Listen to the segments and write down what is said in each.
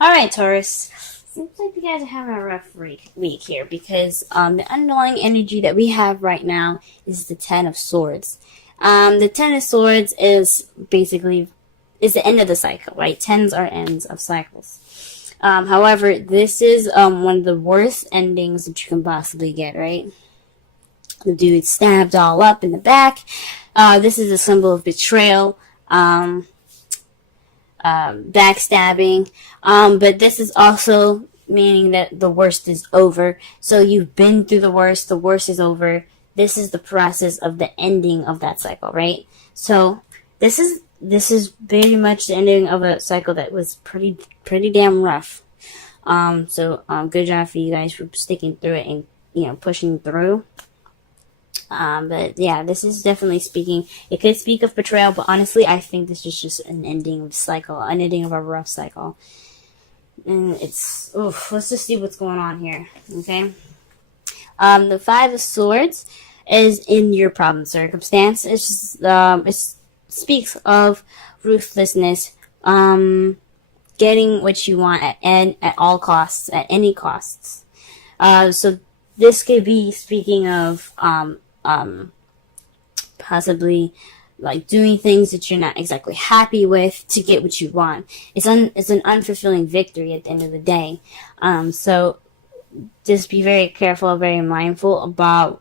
Alright, Taurus. Seems like you guys are having a rough week here because the underlying energy that we have right now is the Ten of Swords. The Ten of Swords is basically is the end of the cycle, right? Tens are ends of cycles. However, this is one of the worst endings that you can possibly get, right? The dude stabbed all up in the back. This is a symbol of betrayal. Backstabbing. But this is also meaning that the worst is over. So you've been through the worst is over. This is the process of the ending of that cycle, right? So this is very much the ending of a cycle that was pretty damn rough. So good job for you guys for sticking through it and pushing through. But yeah, this is definitely speaking. It could speak of betrayal, but honestly, I think this is just an ending of cycle, an ending of a rough cycle. And it's, let's just see what's going on here, okay? The Five of Swords is in your problem circumstance. It's just, it speaks of ruthlessness, getting what you want at all costs, at any costs. So this could be speaking of, possibly like doing things that you're not exactly happy with to get what you want. It's an unfulfilling victory at the end of the day. So just be very careful, very mindful about,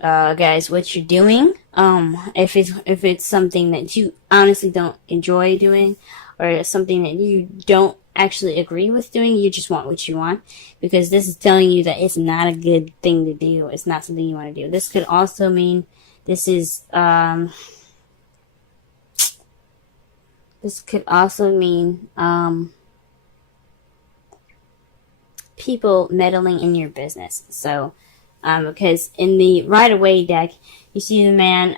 guys, what you're doing. If it's something that you honestly don't enjoy doing, or something that you don't actually agree with doing, you just want what you want, because this is telling you that it's not a good thing to do. It's not something you want to do. This could also mean people meddling in your business. So because in the right away deck, you see the man,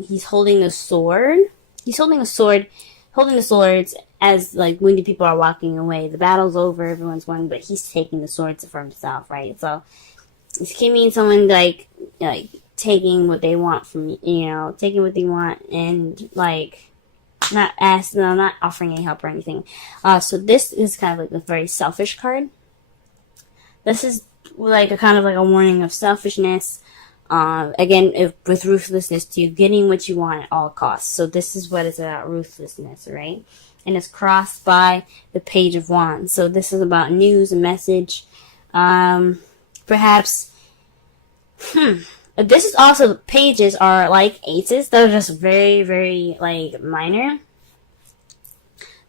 he's holding the sword. Holding the swords as, like, when the people are walking away. The battle's over, everyone's won, but he's taking the swords for himself, right? So this can mean someone, like taking what they want from, taking what they want and, like, not offering any help or anything. So this is kind of like a very selfish card. This is like a kind of like a warning of selfishness. Again, with ruthlessness too, getting what you want at all costs. So this is what it's about, ruthlessness, right? And it's crossed by the Page of Wands. So this is about news, a message. Perhaps, this is also, pages are like aces. They're just very, very, like, minor.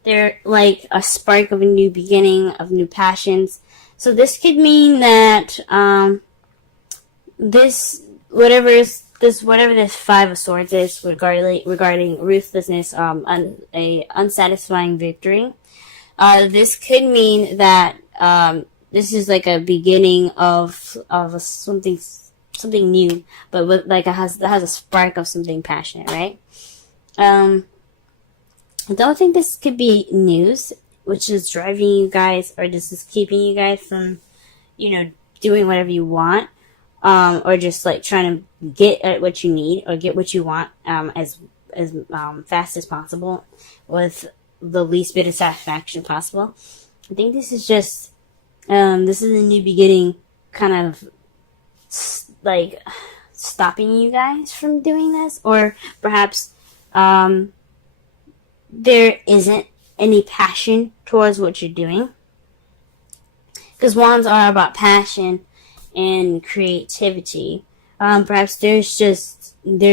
They're like a spark of a new beginning, of new passions. So this could mean that, whatever this Five of Swords is regarding ruthlessness, a unsatisfying victory. This could mean that this is like a beginning of something new, but with like that has a spark of something passionate, right? I don't think this could be news, which is driving you guys, or this is keeping you guys from, doing whatever you want. Or just like trying to get at what you need or get what you want as fast as possible with the least bit of satisfaction possible. I think this is just this is a new beginning, kind of like stopping you guys from doing this, or perhaps there isn't any passion towards what you're doing, because wands are about passion and creativity. Perhaps there's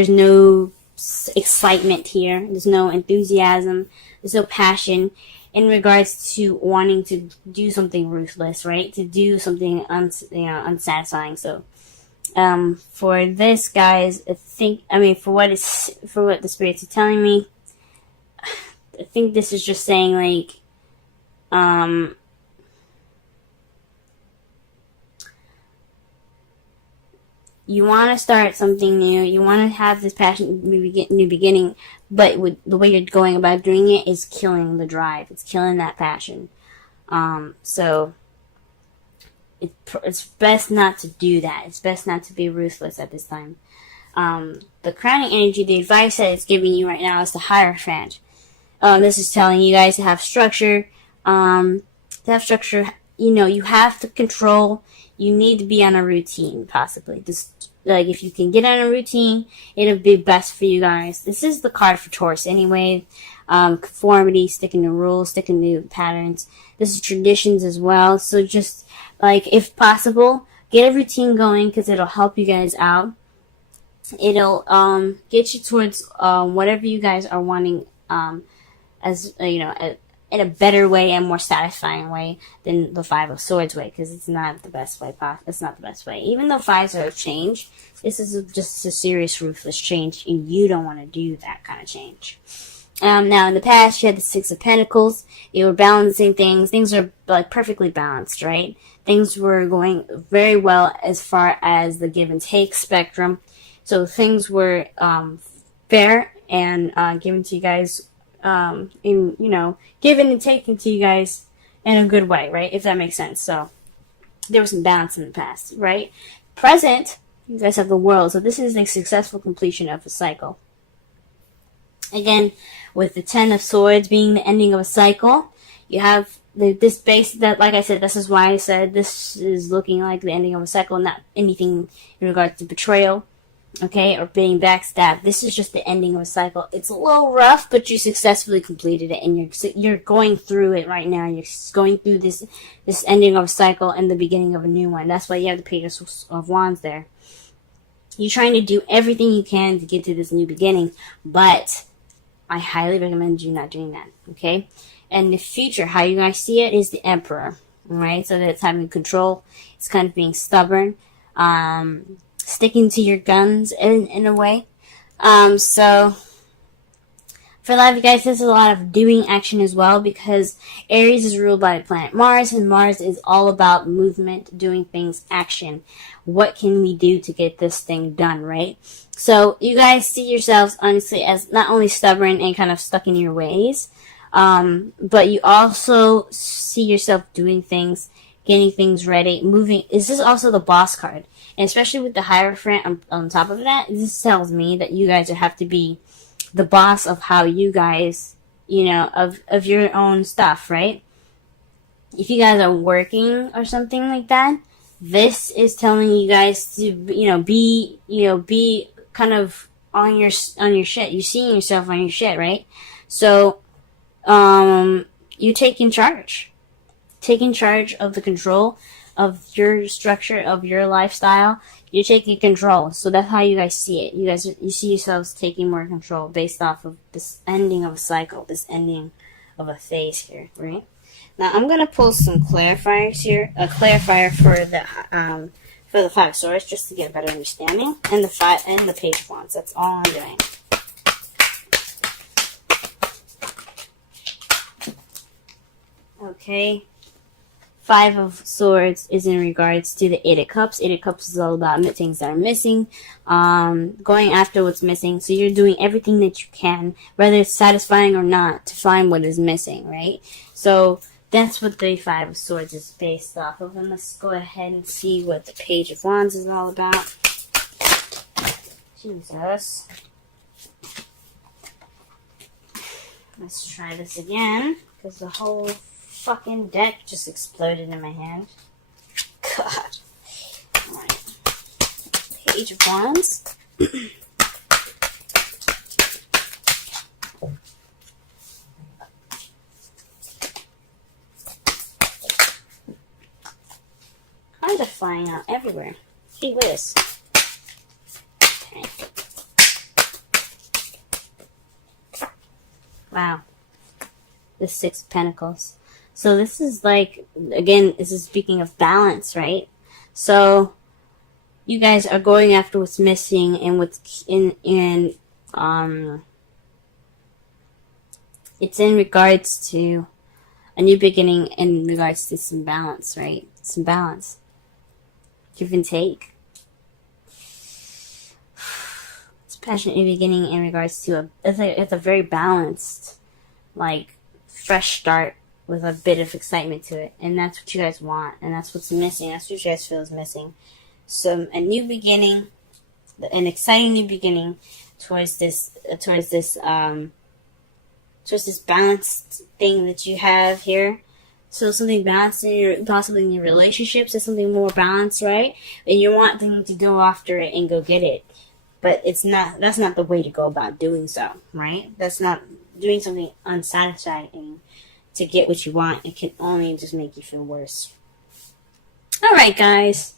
no excitement here. There's no enthusiasm. There's no passion in regards to wanting to do something ruthless, right? To do something unsatisfying. So, for this, guys, for what the spirits are telling me, I think this is just saying, like, you want to start something new. You want to have this passion, new beginning, but the way you're going about doing it is killing the drive. It's killing that passion. So it's best not to do that. It's best not to be ruthless at this time. The crowning energy, the advice that it's giving you right now is the Hierophant. This is telling you guys to have structure, To have structure, you know, you have to control. You need to be on a routine, possibly. Just like if you can get on a routine, it'll be best for you guys. This is the card for Taurus anyway. Conformity, sticking to rules, sticking to patterns. This is traditions as well. So just like if possible, get a routine going because it'll help you guys out. It'll get you towards whatever you guys are wanting, as you know, in a better way and more satisfying way than the Five of Swords way, because it's not the best way. It's not the best way. Even though fives are a change, this is just a serious, ruthless change, and you don't want to do that kind of change. Now, in the past, you had the Six of Pentacles. You were balancing things. Things are like perfectly balanced, right? Things were going very well as far as the give and take spectrum. So things were fair and given to you guys. In, you know, given and taken to you guys in a good way, right? If that makes sense. So there was some balance in the past, right? Present, you guys have the World. So this is a successful completion of a cycle. Again, with the Ten of Swords being the ending of a cycle, you have this base that, like I said, this is why I said this is looking like the ending of a cycle, not anything in regards to betrayal. Okay, or being backstabbed. This is just the ending of a cycle. It's a little rough, but you successfully completed it, and you're going through it right now. You're going through this ending of a cycle and the beginning of a new one. That's why you have the Page of Wands there. You're trying to do everything you can to get to this new beginning, but I highly recommend you not doing that. Okay, and the future, how you guys see it, is the Emperor. All right, so that's having control. It's kind of being stubborn. Sticking to your guns in a way. So for a lot of you guys, there's a lot of doing action as well, because Aries is ruled by the planet Mars, and Mars is all about movement, doing things, action. What can we do to get this thing done, right? So you guys see yourselves honestly as not only stubborn and kind of stuck in your ways, but you also see yourself doing things, getting things ready, moving. This is also the Boss card. And especially with the Hierophant on top of that, this tells me that you guys have to be the boss of how you guys, you know, of your own stuff, right? If you guys are working or something like that, this is telling you guys to, be kind of on your shit. You're seeing yourself on your shit, right? So, you taking charge of the control of your structure, of your lifestyle. You're taking control. So that's how you guys see it. You see yourselves taking more control based off of this ending of a cycle, this ending of a phase here, right? Now I'm gonna pull some clarifiers here, a clarifier for the Five of Swords, just to get a better understanding, and the Page of Wands. That's all I'm doing. Okay. Five of Swords is in regards to the Eight of Cups. Eight of Cups is all about things that are missing, going after what's missing. So you're doing everything that you can, whether it's satisfying or not, to find what is missing, right? So that's what the Five of Swords is based off of. And let's go ahead and see what the Page of Wands is all about. Jesus. Let's try this again, because the whole fucking deck just exploded in my hand. God. Alright. Page of Wands. Cards are flying out everywhere. Gee whiz. Okay. Wow. The Six of Pentacles. So this is like, again, this is speaking of balance, right? So you guys are going after what's missing and what's it's in regards to a new beginning, in regards to some balance, right? Some balance. Give and take. It's a passionate new beginning in regards to it's a very balanced, like, fresh start with a bit of excitement to it. And that's what you guys want. And that's what's missing. That's what you guys feel is missing. So a new beginning, an exciting new beginning towards this balanced thing that you have here. So something balanced in your, possibly in your relationships, is something more balanced, right? And you're wanting to go after it and go get it. But it's not, that's not the way to go about doing so, right? That's not doing something unsatisfying to get what you want. It can only just make you feel worse. Alright, guys.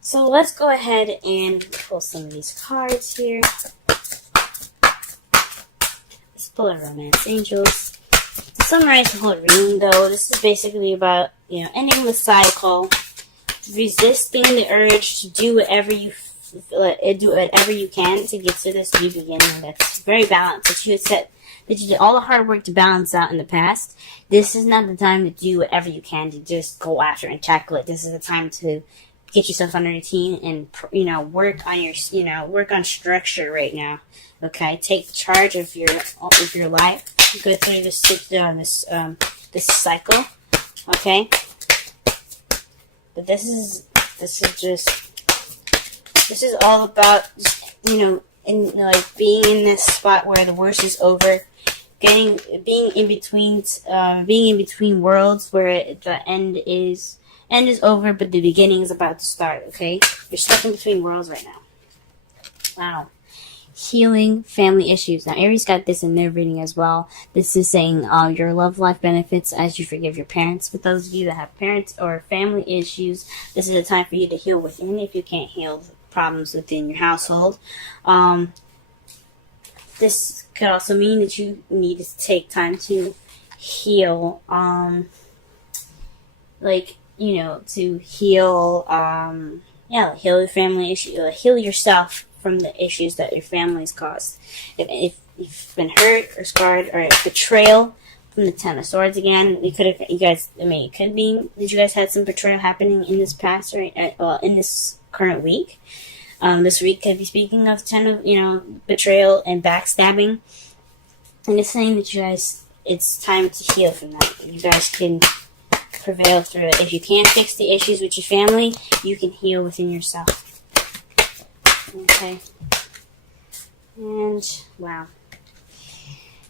So let's go ahead and pull some of these cards here. Let's pull our Romance Angels. To summarize the whole reading, though, this is basically about, ending the cycle, resisting the urge to do whatever you can to get to this new beginning that's very balanced. That you did all the hard work to balance out in the past. This is not the time to do whatever you can to just go after and tackle it. This is the time to get yourself on a routine and work on your work on structure right now. Okay, take charge of your life. Go through this cycle. Okay, but this is all about being in this spot where the worst is over, being in between worlds where the end is over, but the beginning is about to start. Okay, you're stuck in between worlds right now. Wow. Healing family issues. Now, Aries got this in their reading as well. This is saying your love life benefits as you forgive your parents. For those of you that have parents or family issues, this is a time for you to heal within if you can't heal problems within your household. This could also mean that you need to take time to heal, to heal the family issue, heal yourself from the issues that your family's caused. If you've been hurt or scarred or betrayal from the Ten of Swords again, it could be that you guys had some betrayal happening in this past, in this current week. This week could be speaking of betrayal and backstabbing. And it's saying that you guys, it's time to heal from that. You guys can prevail through it. If you can't fix the issues with your family, you can heal within yourself. Okay. And wow.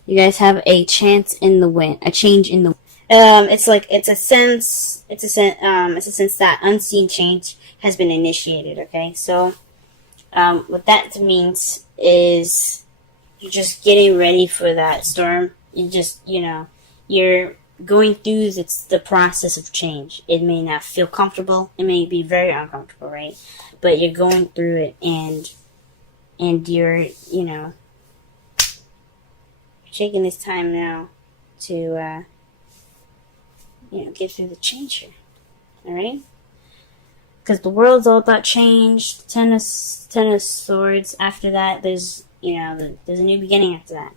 You guys have a chance in the wind, a change in the it's a sense that unseen change has been initiated, okay? So what that means is you're just getting ready for that storm. You just, you're going through the process of change. It may not feel comfortable. It may be very uncomfortable, right? But you're going through it, and you're, taking this time now to, get through the change here. Alright? Because the world's all about change. Ten of Swords. After that, there's a new beginning after that.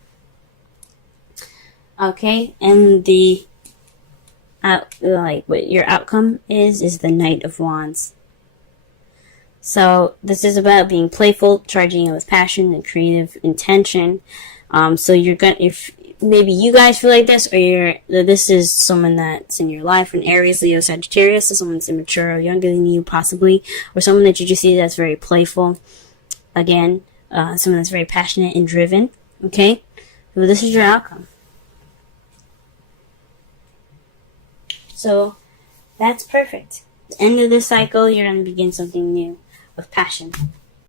Okay, and what your outcome is the Knight of Wands. So this is about being playful, charging it with passion and creative intention. So you're gonna, if maybe you guys feel like this, or this is someone that's in your life, an Aries, Leo, Sagittarius, so someone that's immature or younger than you possibly, or someone that you just see that's very playful. Again, someone that's very passionate and driven. Okay, so this is your outcome. So that's perfect. At the end of this cycle, you're going to begin something new with passion.